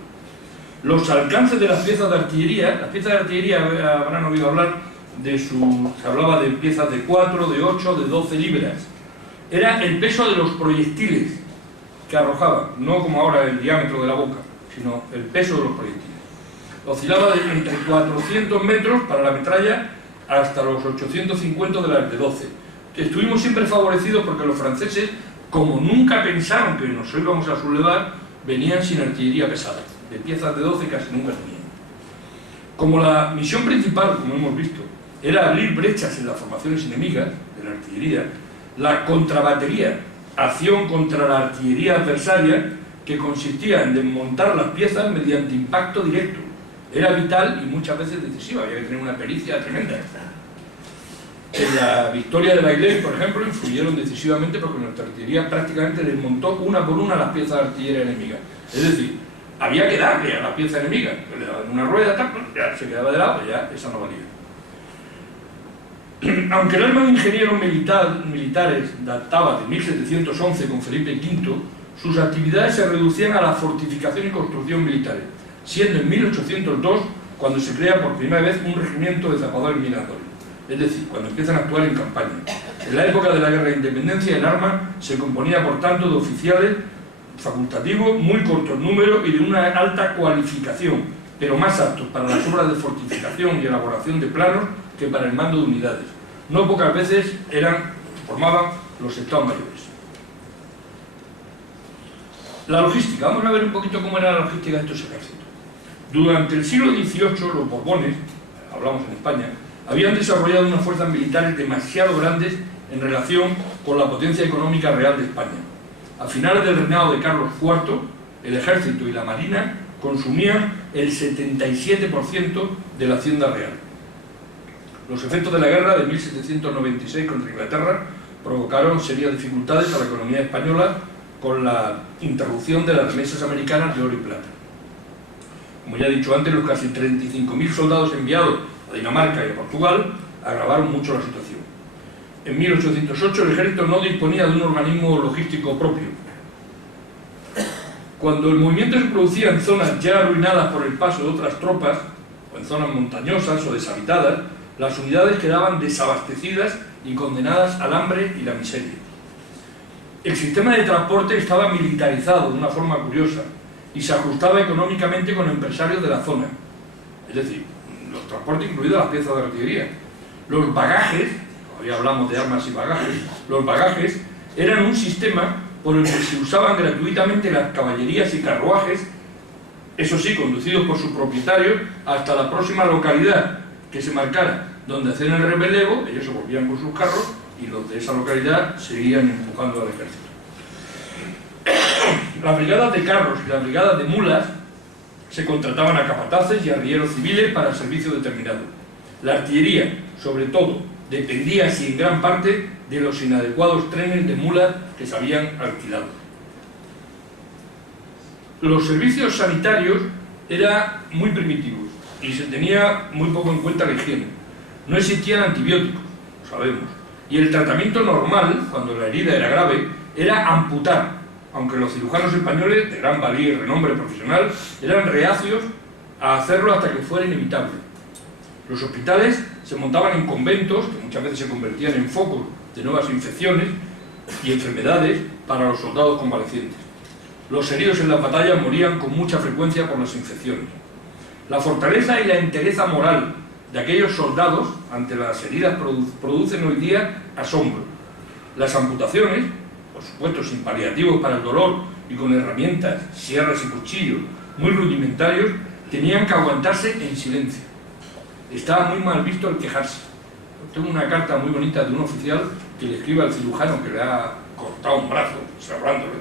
Los alcances de las piezas de artillería, habrán oído hablar de se hablaba de piezas de 4, de 8, de 12 libras. Era el peso de los proyectiles que arrojaban, no como ahora el diámetro de la boca, sino el peso de los proyectiles. Oscilaba entre 400 metros para la metralla hasta los 850 de las de 12. Estuvimos siempre favorecidos porque los franceses, como nunca pensaron que nos íbamos a sublevar, venían sin artillería pesada. De piezas de 12 casi nunca tenían. Como la misión principal, como hemos visto, era abrir brechas en las formaciones enemigas de la artillería, la contrabatería, acción contra la artillería adversaria, que consistía en desmontar las piezas mediante impacto directo, era vital y muchas veces decisiva. Había que tener una pericia tremenda. En la victoria de Bailén, por ejemplo, influyeron decisivamente porque nuestra artillería prácticamente desmontó una por una las piezas de artillería enemiga. Es decir, había que darle a la pieza enemiga, que le daban una rueda, ya se quedaba de lado, ya esa no valía. Aunque el arma de ingenieros militares databa de 1711 con Felipe V, sus actividades se reducían a la fortificación y construcción militares, siendo en 1802 cuando se crea por primera vez un regimiento de zapadores minadores, es decir, cuando empiezan a actuar en campaña. En la época de la Guerra de Independencia, el arma se componía, por tanto, de oficiales facultativos, muy cortos números y de una alta cualificación, pero más aptos para las obras de fortificación y elaboración de planos que para el mando de unidades. No pocas veces formaban los estados mayores. La logística. Vamos a ver un poquito cómo era la logística de estos ejércitos. Durante el siglo XVIII, los Borbones, hablamos en España, habían desarrollado unas fuerzas militares demasiado grandes en relación con la potencia económica real de España. A finales del reinado de Carlos IV, el ejército y la marina consumían el 77% de la hacienda real. Los efectos de la guerra de 1796 contra Inglaterra provocaron serias dificultades a la economía española con la interrupción de las remesas americanas de oro y plata. Como ya he dicho antes, los casi 35.000 soldados enviados a Dinamarca y a Portugal agravaron mucho la situación. En 1808 el ejército no disponía de un organismo logístico propio. Cuando el movimiento se producía en zonas ya arruinadas por el paso de otras tropas, o en zonas montañosas o deshabitadas, las unidades quedaban desabastecidas y condenadas al hambre y la miseria. El sistema de transporte estaba militarizado de una forma curiosa y se ajustaba económicamente con empresarios de la zona. Es decir, los transportes incluidos las piezas de artillería. Los bagajes, hoy hablamos de armas y bagajes, los bagajes eran un sistema por el que se usaban gratuitamente las caballerías y carruajes, eso sí, conducidos por sus propietarios, hasta la próxima localidad que se marcara, donde hacían el relevo, ellos se volvían con sus carros y los de esa localidad seguían empujando al ejército. Las brigadas de carros y las brigadas de mulas se contrataban a capataces y arrieros civiles para servicio determinado. La artillería, sobre todo, dependía así en gran parte de los inadecuados trenes de mulas que se habían alquilado. Los servicios sanitarios eran muy primitivos y se tenía muy poco en cuenta la higiene. No existían antibióticos, lo sabemos, y el tratamiento normal, cuando la herida era grave, era amputar, aunque los cirujanos españoles, de gran valía y renombre profesional, eran reacios a hacerlo hasta que fuera inevitable. Los hospitales se montaban en conventos, que muchas veces se convertían en focos de nuevas infecciones y enfermedades para los soldados convalecientes. Los heridos en las batallas morían con mucha frecuencia por las infecciones. La fortaleza y la entereza moral de aquellos soldados ante las heridas producen hoy día asombro. Las amputaciones, por supuesto sin paliativos para el dolor y con herramientas, sierras y cuchillos muy rudimentarios, tenían que aguantarse en silencio. Estaba muy mal visto el quejarse. Tengo una carta muy bonita de un oficial que le escribe al cirujano que le ha cortado un brazo, cerrándolo,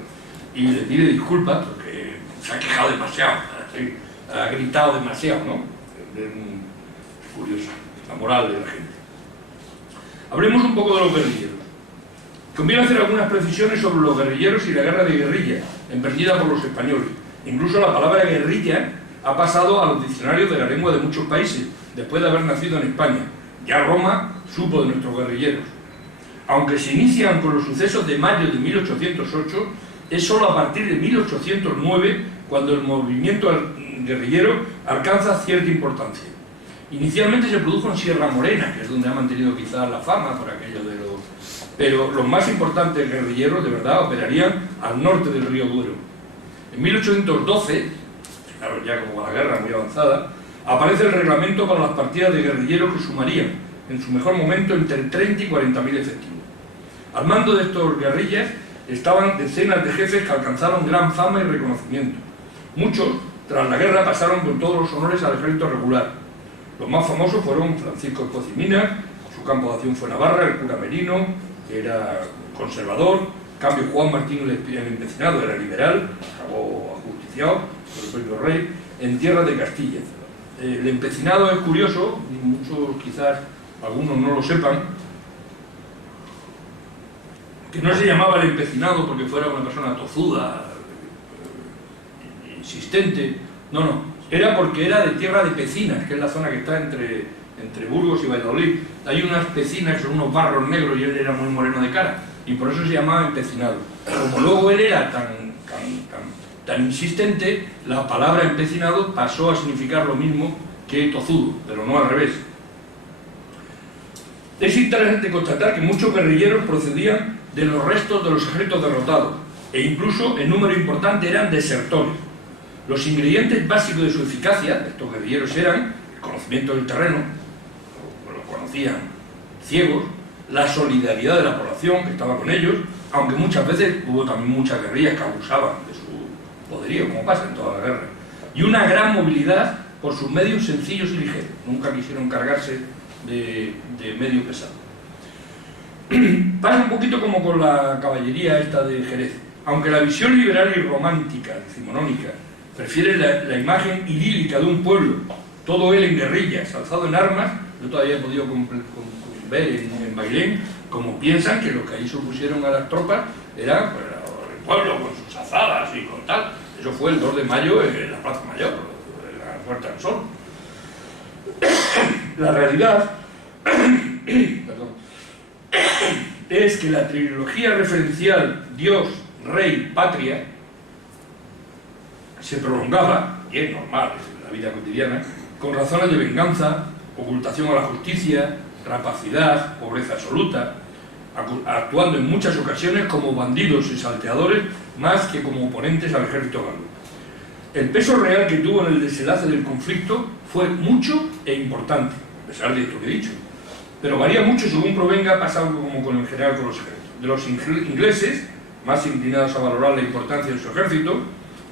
y le pide disculpas porque se ha quejado demasiado, ¿sí? Ha gritado demasiado, ¿no? Es curioso, la moral de la gente. Hablemos un poco de los guerrilleros. Conviene hacer algunas precisiones sobre los guerrilleros y la guerra de guerrilla, emprendida por los españoles. Incluso la palabra guerrilla ha pasado a los diccionarios de la lengua de muchos países, después de haber nacido en España. Ya Roma supo de nuestros guerrilleros. Aunque se inician con los sucesos de mayo de 1808, es solo a partir de 1809 cuando el movimiento guerrillero alcanza cierta importancia. Inicialmente se produjo en Sierra Morena, que es donde ha mantenido quizás la fama por aquello de los... Pero los más importantes guerrilleros de verdad operarían al norte del río Duero. En 1812, claro, ya como la guerra muy avanzada, aparece el reglamento para las partidas de guerrilleros que sumarían, en su mejor momento, entre 30 y 40.000 efectivos. Al mando de estos guerrillas estaban decenas de jefes que alcanzaron gran fama y reconocimiento. Muchos, tras la guerra, pasaron con todos los honores al ejército regular. Los más famosos fueron Francisco Espoz y Mina, su campo de acción fue Navarra, el cura Merino, que era conservador, en cambio Juan Martín el Empecinado era liberal, acabó ajusticiado por el propio rey, en tierras de Castilla. El empecinado es curioso, muchos quizás, algunos no lo sepan, que no se llamaba el empecinado porque fuera una persona tozuda, insistente, no, era porque era de tierra de Pecinas, que es la zona que está entre Burgos y Valladolid. Hay unas pecinas que son unos barros negros y él era muy moreno de cara, y por eso se llamaba empecinado. Como luego él era tan insistente, la palabra empecinado pasó a significar lo mismo que tozudo, pero no al revés. Es interesante constatar que muchos guerrilleros procedían de los restos de los ejércitos derrotados, e incluso en número importante eran desertores. Los ingredientes básicos de su eficacia de estos guerrilleros eran el conocimiento del terreno, lo conocían ciegos, la solidaridad de la población que estaba con ellos, aunque muchas veces hubo también muchas guerrillas que abusaban de su poderío, como pasa en toda la guerra, y una gran movilidad por sus medios sencillos y ligeros. Nunca quisieron cargarse de medios pesados. Pasa un poquito como con la caballería esta de Jerez. Aunque la visión liberal y romántica, decimonónica, prefiere la imagen idílica de un pueblo, todo él en guerrillas, alzado en armas, yo todavía he podido ver en Bailén como piensan que lo que ahí se opusieron a las tropas era pues, el pueblo con sus azadas y con tal. Eso fue el 2 de mayo en la Plaza Mayor, en la Puerta del Sol. La realidad es que la trilogía referencial Dios, Rey, Patria se prolongaba, y es normal en la vida cotidiana, con razones de venganza, ocultación a la justicia, rapacidad, pobreza absoluta, actuando en muchas ocasiones como bandidos y salteadores más que como oponentes al ejército galo. El peso real que tuvo en el desenlace del conflicto fue mucho e importante, a pesar de esto que he dicho, pero varía mucho según provenga, pasado como con el general con los ejércitos. De los ingleses, más inclinados a valorar la importancia de su ejército,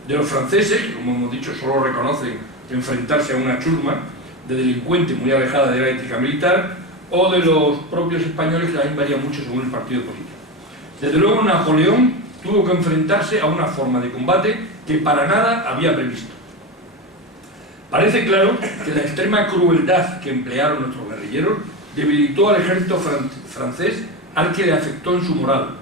de los franceses, que como hemos dicho solo reconocen enfrentarse a una chusma de delincuente muy alejada de la ética militar, o de los propios españoles, que también varía mucho según el partido político. Desde luego Napoleón tuvo que enfrentarse a una forma de combate que para nada había previsto. Parece claro que la extrema crueldad que emplearon nuestros guerrilleros debilitó al ejército francés, al que le afectó en su moral.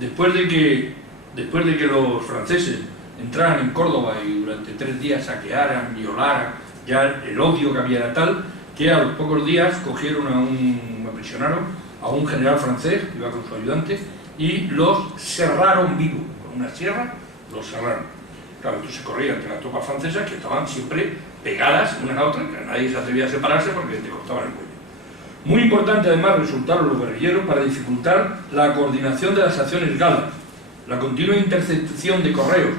Después de que los franceses entraran en Córdoba y durante 3 días saquearan, violaran, ya el odio que había era tal que a los pocos días aprisionaron a un general francés que iba con su ayudante y los serraron vivos, con una sierra los serraron. Claro, esto se corría entre las tropas francesas que estaban siempre pegadas unas a otras, que nadie se atrevía a separarse porque te cortaban el cuello. Muy importante además resultaron los guerrilleros para dificultar la coordinación de las acciones galas, la continua intercepción de correos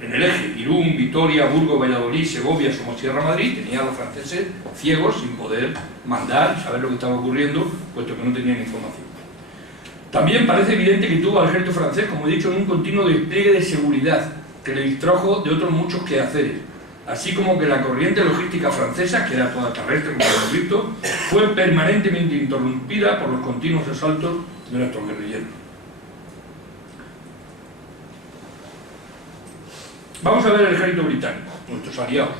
en el eje Irún, Vitoria, Burgos, Valladolid, Segovia, Somosierra, Madrid, tenían a los franceses ciegos sin poder mandar y saber lo que estaba ocurriendo, puesto que no tenían información. También parece evidente que tuvo al ejército francés, como he dicho, en un continuo despliegue de seguridad que le distrajo de otros muchos quehaceres, así como que la corriente logística francesa, que era toda terrestre, como hemos visto, fue permanentemente interrumpida por los continuos asaltos de nuestros guerrilleros. Vamos a ver el ejército británico, nuestros aliados.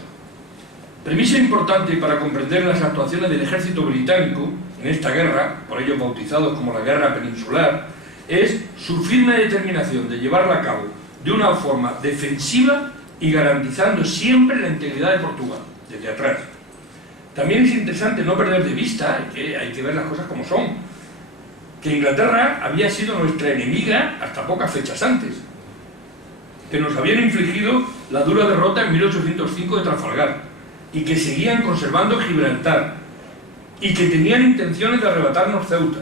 Premisa importante para comprender las actuaciones del ejército británico en esta guerra, por ello bautizados como la Guerra Peninsular, es su firme determinación de llevarla a cabo de una forma defensiva y garantizando siempre la integridad de Portugal, desde atrás. También es interesante no perder de vista, hay que ver las cosas como son, que Inglaterra había sido nuestra enemiga hasta pocas fechas antes, que nos habían infligido la dura derrota en 1805 de Trafalgar, y que seguían conservando Gibraltar, y que tenían intenciones de arrebatarnos Ceuta.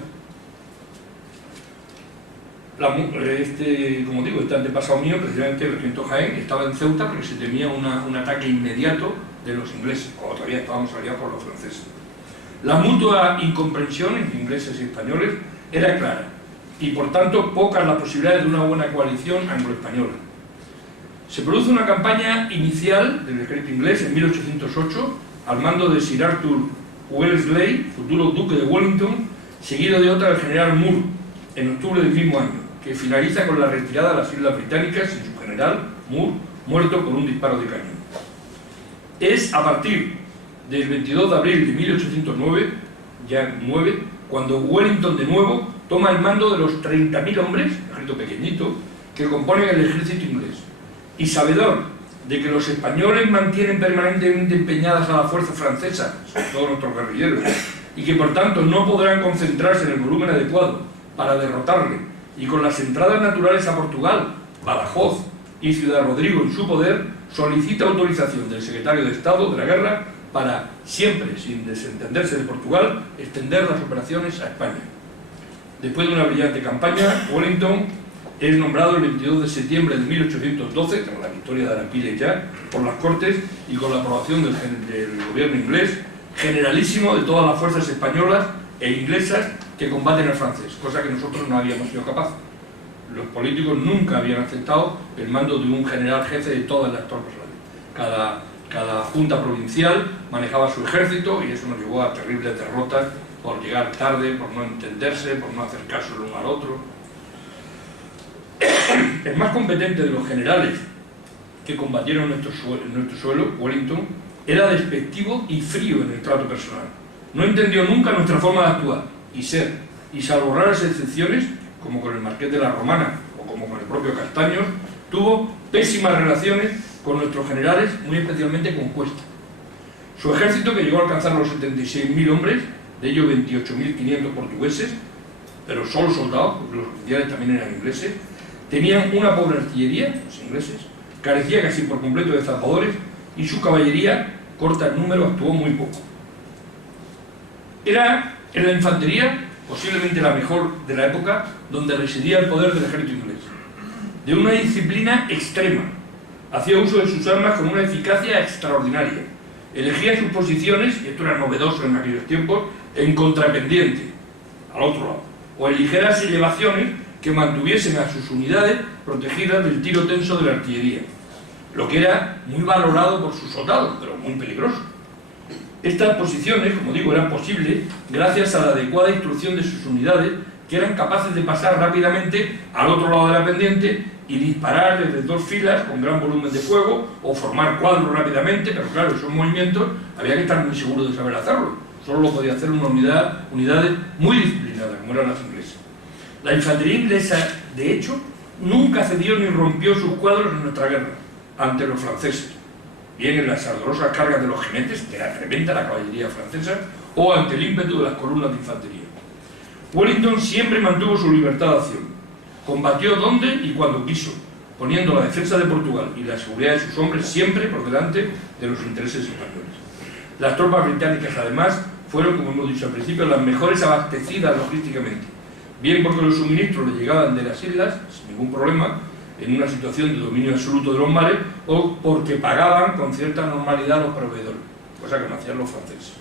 Como digo, este antepasado mío, precisamente el regimiento Jaén, estaba en Ceuta porque se temía un ataque inmediato de los ingleses, o todavía estábamos aliados por los franceses. La mutua incomprensión entre ingleses y españoles era clara, y por tanto pocas las posibilidades de una buena coalición anglo-española. Se produce una campaña inicial del ejército inglés en 1808, al mando de Sir Arthur Wellesley, futuro duque de Wellington, seguido de otra del general Moore, en octubre del mismo año, que finaliza con la retirada de las Islas Británicas y su general, Moore, muerto con un disparo de cañón. Es a partir del 22 de abril de 1809, ya 9, cuando Wellington de nuevo toma el mando de los 30.000 hombres, ejército pequeñito, que componen el ejército inglés. Y sabedor de que los españoles mantienen permanentemente empeñadas a la fuerza francesa, todos nuestros guerrilleros, y que por tanto no podrán concentrarse en el volumen adecuado para derrotarle, y con las entradas naturales a Portugal, Badajoz y Ciudad Rodrigo en su poder, solicita autorización del secretario de Estado de la guerra para, siempre sin desentenderse de Portugal, extender las operaciones a España. Después de una brillante campaña, Wellington es nombrado el 22 de septiembre de 1812, con la victoria de Arapiles ya, por las Cortes y con la aprobación del gobierno inglés, generalísimo de todas las fuerzas españolas e inglesas que combaten al francés, cosa que nosotros no habíamos sido capaces. Los políticos nunca habían aceptado el mando de un general jefe de todas las tropas. Cada junta provincial manejaba su ejército y eso nos llevó a terribles derrotas por llegar tarde, por no entenderse, por no hacer caso el uno al otro. El más competente de los generales que combatieron en nuestro suelo, Wellington, era despectivo y frío en el trato personal. No entendió nunca nuestra forma de actuar y salvo raras excepciones, como con el Marqués de la Romana o como con el propio Castaños, tuvo pésimas relaciones con nuestros generales, muy especialmente con Cuesta. Su ejército, que llegó a alcanzar los 76.000 hombres, de ellos 28.500 portugueses, pero solo soldados, porque los oficiales también eran ingleses, tenían una pobre artillería, los ingleses, carecía casi por completo de zapadores y su caballería, corta en número, actuó muy poco. Era en la infantería, posiblemente la mejor de la época, donde residía el poder del ejército inglés. De una disciplina extrema, hacía uso de sus armas con una eficacia extraordinaria. Elegía sus posiciones, y esto era novedoso en aquellos tiempos, en contrapendiente, al otro lado, o en ligeras elevaciones que mantuviesen a sus unidades protegidas del tiro tenso de la artillería, lo que era muy valorado por sus soldados, pero muy peligroso. Estas posiciones, como digo, eran posibles gracias a la adecuada instrucción de sus unidades, que eran capaces de pasar rápidamente al otro lado de la pendiente y disparar desde dos filas con gran volumen de fuego o formar cuadros rápidamente, pero claro, esos movimientos había que estar muy seguros de saber hacerlo. Solo lo podía hacer una unidades muy disciplinadas, como eran las inglesas. La infantería inglesa, de hecho, nunca cedió ni rompió sus cuadros en nuestra guerra ante los franceses, bien en las ardorosas cargas de los jinetes, que era tremenda la caballería francesa, o ante el ímpetu de las columnas de infantería. Wellington siempre mantuvo su libertad de acción, combatió donde y cuando quiso, poniendo la defensa de Portugal y la seguridad de sus hombres siempre por delante de los intereses españoles. Las tropas británicas, además, fueron, como hemos dicho al principio, las mejores abastecidas logísticamente, bien porque los suministros le llegaban de las islas, sin ningún problema, en una situación de dominio absoluto de los mares o porque pagaban con cierta normalidad a los proveedores, cosa que no hacían los franceses.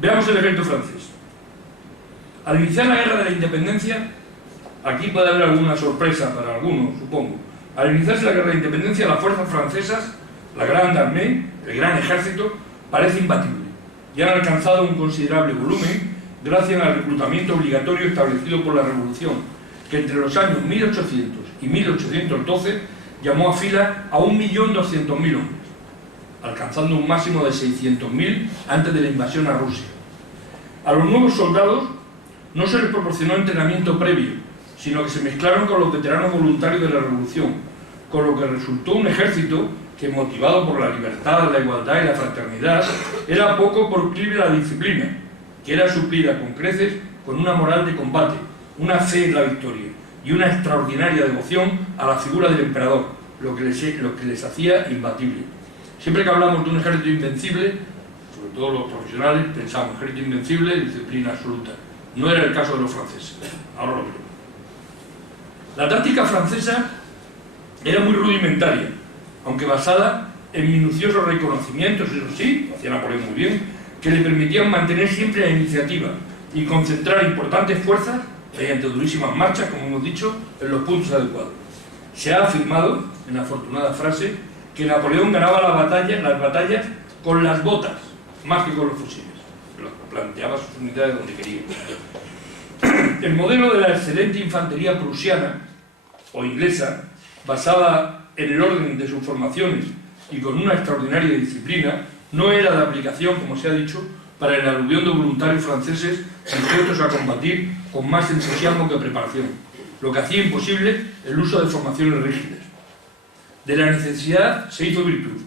Veamos el ejército francés. Al iniciar la guerra de la independencia, aquí puede haber alguna sorpresa para algunos, supongo. Al iniciarse la guerra de la independencia, las fuerzas francesas, la Grande Armée, el gran ejército, parece imbatible y han alcanzado un considerable volumen gracias al reclutamiento obligatorio establecido por la Revolución, que entre los años 1800 y 1812 llamó a fila a 1.200.000 hombres, alcanzando un máximo de 600.000 antes de la invasión a Rusia. A los nuevos soldados no se les proporcionó entrenamiento previo, sino que se mezclaron con los veteranos voluntarios de la Revolución, con lo que resultó un ejército que, motivado por la libertad, la igualdad y la fraternidad, era poco proclive a la disciplina, que era suplida con creces con una moral de combate, una fe en la victoria y una extraordinaria devoción a la figura del emperador, lo que les hacía imbatibles. Siempre que hablamos de un ejército invencible, sobre todo los profesionales, pensamos ejército invencible, disciplina absoluta. No era el caso de los franceses. Ahora lo veremos. La táctica francesa era muy rudimentaria, aunque basada en minuciosos reconocimientos, eso sí, lo hacía Napoleón muy bien, que le permitían mantener siempre la iniciativa y concentrar importantes fuerzas, mediante durísimas marchas, como hemos dicho, en los puntos adecuados. Se ha afirmado, en la afortunada frase, que Napoleón ganaba las batallas con las botas, más que con los fusiles. Planteaba sus unidades donde quería. El modelo de la excelente infantería prusiana o inglesa, basada en el orden de sus formaciones y con una extraordinaria disciplina, no era de aplicación, como se ha dicho, para el aluvión de voluntarios franceses dispuestos a combatir con más entusiasmo que preparación, lo que hacía imposible el uso de formaciones rígidas. De la necesidad se hizo virtud.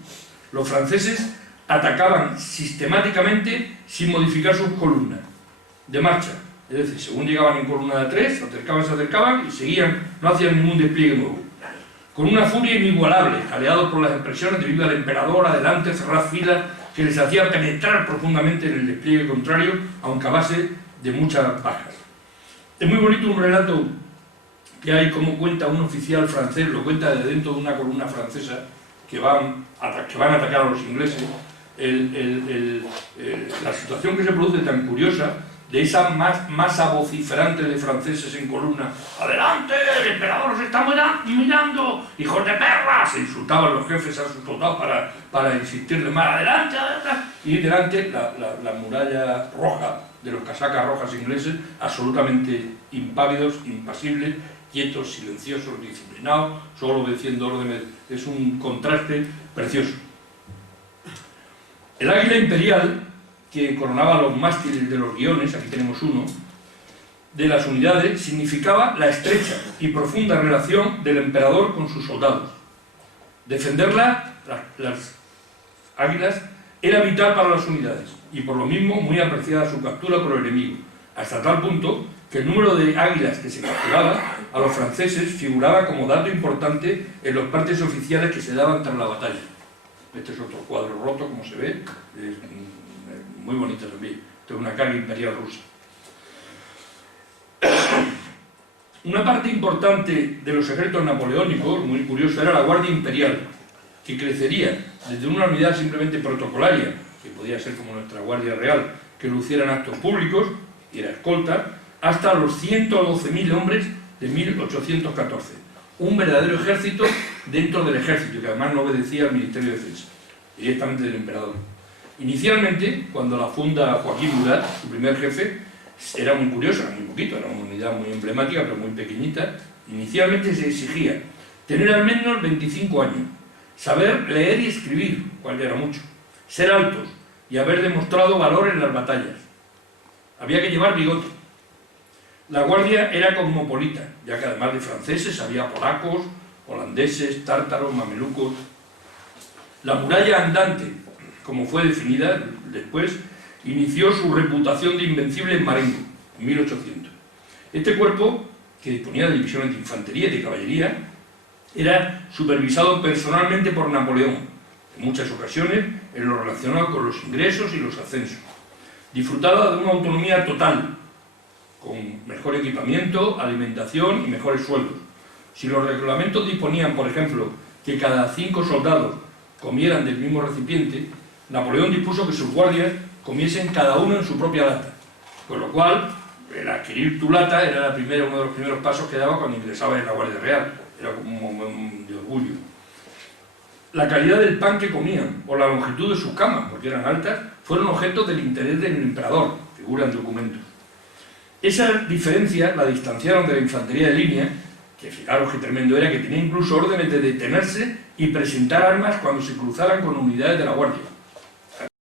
Los franceses atacaban sistemáticamente sin modificar sus columnas de marcha, es decir, según llegaban en columna de 3, se acercaban y seguían, no hacían ningún despliegue nuevo. Con una furia inigualable, jaleados por las expresiones de viva el emperador, adelante, cerrad filas, que les hacía penetrar profundamente en el despliegue contrario, aunque a base de muchas bajas. Es muy bonito un relato que hay, como cuenta un oficial francés, lo cuenta desde dentro de una columna francesa, que van a atacar a los ingleses, la situación que se produce tan curiosa, de esa masa vociferante de franceses en columna: ¡adelante! ¡El emperador los está mirando! ¡Hijos de perra! Se insultaban los jefes a sus soldados para insistirle más: ¡adelante! ¡adelante! Y delante la muralla roja de los casacas rojas ingleses, absolutamente impávidos, impasibles, quietos, silenciosos, disciplinados, solo obedeciendo órdenes. Es un contraste precioso. El águila imperial, que coronaba los mástiles de los guiones, aquí tenemos uno, de las unidades, significaba la estrecha y profunda relación del emperador con sus soldados. Defenderla, las águilas, era vital para las unidades y por lo mismo muy apreciada su captura por el enemigo, hasta tal punto que el número de águilas que se capturaba a los franceses figuraba como dato importante en los partes oficiales que se daban tras la batalla. Este es otro cuadro roto, como se ve, muy bonito también. Esto es una carga imperial rusa. Una parte importante de los ejércitos napoleónicos, muy curioso, era la Guardia Imperial, que crecería desde una unidad simplemente protocolaria, que podía ser como nuestra Guardia Real, que luciera en actos públicos y era escolta, hasta los 112.000 hombres de 1814. Un verdadero ejército dentro del ejército, que además no obedecía al Ministerio de Defensa, directamente del emperador. Inicialmente, cuando la funda Joaquín Murat, su primer jefe, era muy curioso, era muy poquito, era una unidad muy emblemática, pero muy pequeñita. Inicialmente se exigía tener al menos 25 años, saber leer y escribir, cual ya era mucho, ser altos y haber demostrado valor en las batallas. Había que llevar bigote. La guardia era cosmopolita, ya que además de franceses había polacos, holandeses, tártaros, mamelucos. La muralla andante, como fue definida después, inició su reputación de invencible en Marengo, en 1800. Este cuerpo, que disponía de divisiones de infantería y de caballería, era supervisado personalmente por Napoleón, en muchas ocasiones en lo relacionado con los ingresos y los ascensos. Disfrutaba de una autonomía total, con mejor equipamiento, alimentación y mejores sueldos. Si los reglamentos disponían, por ejemplo, que cada 5 soldados comieran del mismo recipiente, Napoleón dispuso que sus guardias comiesen cada uno en su propia lata, con lo cual el adquirir tu lata era uno de los primeros pasos que daba cuando ingresaba en la Guardia Real, era como un de orgullo. La calidad del pan que comían o la longitud de sus camas, porque eran altas, fueron objetos del interés del emperador, figuran documentos. Esa diferencia la distanciaron de la infantería de línea, que fijaros qué tremendo era, que tenía incluso órdenes de detenerse y presentar armas cuando se cruzaran con unidades de la Guardia.